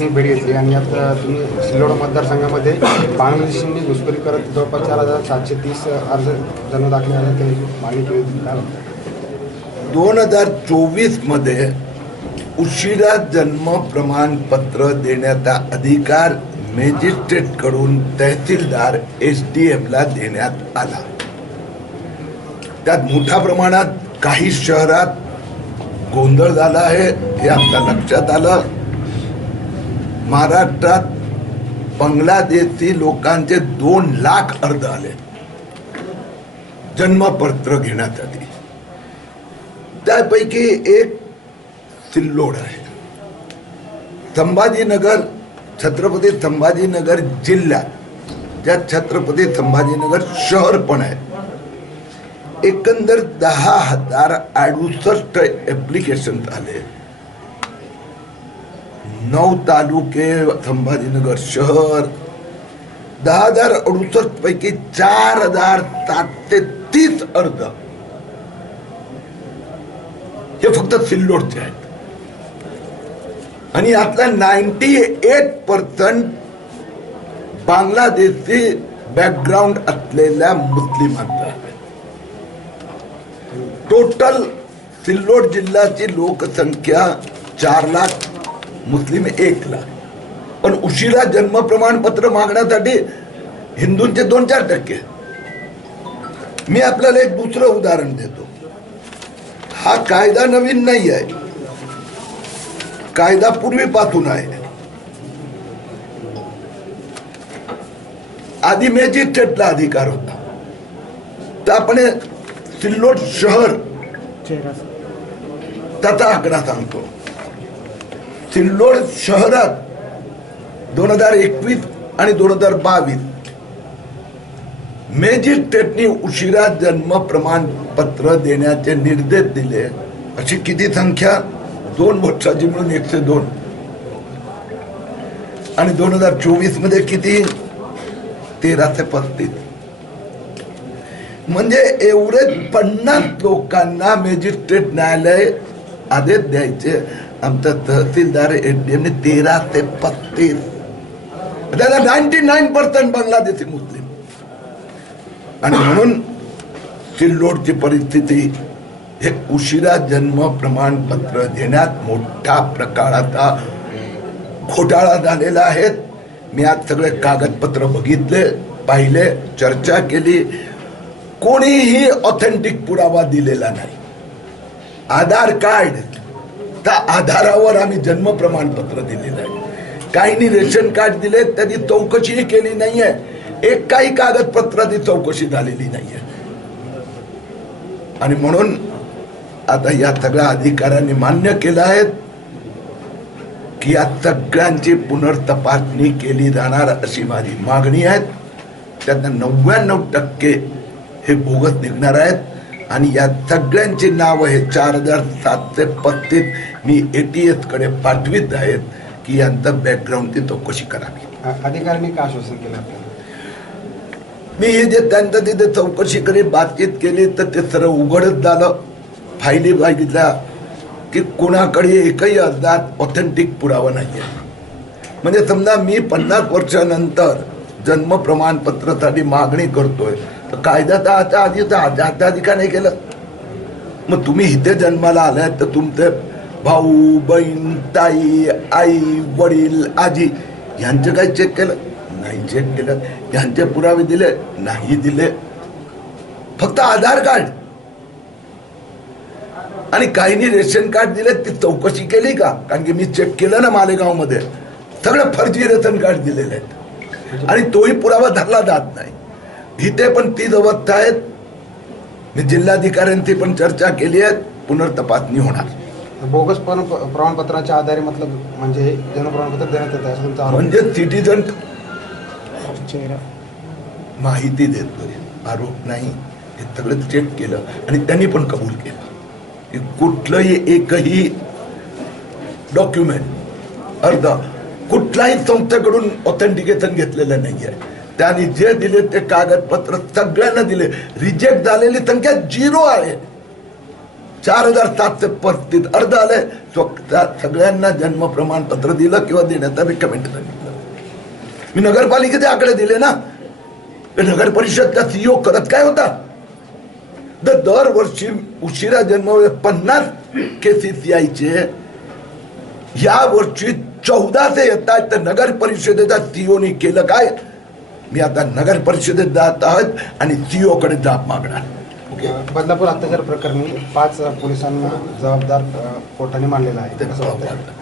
ही भेट घेतली आणि आता तुम्ही सिल्लोड मतदारसंघामध्ये बांगलादेशींनी घुसखोरी करत जवळपास चार हजार सातशे तीस अर्ज जण दाखल झाले ते मागणी केली होती. काय दोन हजार चोवीसमध्ये उशिरा जन्म प्रमाणपत्र देण्याचा अधिकार मॅजिस्ट्रेटकडून तहसीलदार एस डी एमला देण्यात आला. त्यात मोठ्या प्रमाणात काही शहरात गोंधळ झाला आहे हे आमच्या लक्षात आलं. महाराष्ट्रात बांगलादेशी लोकांचे दोन लाख अर्ज आले. जन्मपत्र घेण्यासाठी त्यापैकी एक सिल्लोड आहे. संभाजीनगर छत्रपती संभाजीनगर जिल्ह्यात ज्यात छत्रपती संभाजीनगर शहर पण आहे. एकंदर दहा हजार अडुसष्ट ॲप्लिकेशन आले. नऊ तालुके संभाजीनगर शहर. दहा हजार अडुसष्ट पैकी चार हजार सातशे तीस अर्ज. हे फक्त सिल्लोडचे आहेत. आणि यातला ninety eight percent Bangladeshi background असलेल्या मुस्लिमांचा आहे. टोटल सिल्लोड जिल्ह्याची लोकसंख्या चार लाख मुस्लिम एक लाख पण उशिरा जन्म प्रमाणपत्र मागण्यासाठी हिंदूंचे दोन चार टक्के. मी आपल्याला एक दुसरं उदाहरण देतो. हा कायदा नवीन नाही आहे कायदा पूर्वीपासून आहे. आधी मॅजिस्ट्रेटला अधिकार होता. तर आपण सिल्लोड शहर त्याचा आकडा सांगतो. सिल्लोड शहरात दोन हजार एकवीस आणि दोन हजार बावीस. मॅजिस्ट्रेटनी उशिरा जन्म प्रमाणपत्र देण्याचे निर्देश दिले. अशी किती संख्या? दोन वर्षाची मिळून एकशे दोन. आणि दोन हजार चोवीसमध्ये किती? तेरा ते पस्तीस. म्हणजे एवढे पन्नास लोकांना मॅजिस्ट्रेट न्यायालय आदेश द्यायचे. आमचा तहसीलदार एडीएमने तेरा ते पस्तीस त्याला नाईन्टी नाईन पर्सेंट बांगलादेशी मुस्लिम आणि म्हणून सिल्लोडची परिस्थिती हे उशिरा जन्म प्रमाणपत्र देण्यात मोठ्या प्रकाराचा घोटाळा झालेला आहे मी आज सगळे कागदपत्र बघितले पाहिले चर्चा केली कोणीही ऑथेंटिक पुरावा दिलेला नाही आधार कार्ड त्या आधारावर आम्ही जन्म प्रमाणपत्र दिलेलं आहे. काहींनी रेशन कार्ड दिले त्यांनी चौकशीही केली नाहीये. एक काही कागदपत्राची चौकशी झालेली नाहीये. आणि म्हणून आता या सगळ्या अधिकाऱ्यांनी मान्य केलं आहे की या सगळ्यांची पुनर्तपासणी केली जाणार अशी माझी मागणी आहे. त्यातनं नव्याण्णव टक्के हे बोगस निघणार आहेत. आणि या सगळ्यांची नावं हे चार हजार सातशे पस्तीस मी एटीएसकडे पाठवित आहेत की यांचं बॅकग्राऊंडची चौकशी करावी. अधिकाऱ्यांनी काय आश्वासन केलं आपल्याला? मी हे जे त्यांचं तिथे चौकशी करी बातचीत केली तर ते सर्व उघडच झालं. फायली बघितल्या की कुणाकडे एकही अर्जात ऑथेंटिक पुरावा नाही आहे म्हणजे समजा मी पन्नास वर्षानंतर जन्म प्रमाणपत्रासाठी मागणी करतोय तर कायद्याचा आता आधीचा आता अधिकार नाही केलं? मग तुम्ही इथे जन्माला आलाय तर तुमचे भाऊ बहीण ताई आई वडील आजी यांचं काय चेक केलं? नाही चेक केलं. यांचे पुरावे दिले? नाही दिले. फक्त आधार कार्ड आणि काहींनी रेशन कार्ड दिले ती चौकशी केली का? कारण की मी चेक केलं ना मालेगावमध्ये. सगळं फर्जी रेशन कार्ड दिलेले आहेत. आणि तोही पुरावा धरला जात नाही. इथे पण तीच अवस्था आहेत. मी जिल्हाधिकाऱ्यांची पण चर्चा केली आहे. पुनर्तपासणी होणार. बोगस पण प्रमाणपत्राच्या आधारे मतलब म्हणजे जन्म प्रमाणपत्र देण्यात येतं असं तुमचा आरोप म्हणजे सिटीजन माहिती देतोय आरोप नाही. हे सगळं चेक केलं आणि त्यांनी पण कबूल केलं. की कुठलंही एकही डॉक्युमेंट अर्ध कुठल्याही संस्थेकडून ऑथेंटिकेशन घेतलेलं नाही आहे त्यांनी जे दिले ते कागदपत्र सगळ्यांना दिले. रिजेक्ट झालेली संख्या झिरो आहे. चार हजार सातशे पस्तीस अर्ध आले. सगळ्यांना जन्म प्रमाणपत्र दिलं किंवा देण्याचा रिकमेंड दिलं मी नगरपालिकेचे आकडे दिले ना. तर नगर परिषदचा सीईओ करत काय होता? तर दरवर्षी उशिरा जन्म पन्नास केसेस यायचे या वर्षी चौदाशे येत आहेत तर नगर परिषदेच्या सीओनी केलं काय? मी आता नगर परिषदेत जात आहोत आणि सीओ कडे जाब मागणार. ओके बदलापूर अत्याचार प्रकरणी पाच पोलिसांना जबाबदार कोर्टाने मानलेला आहे. ते कसं?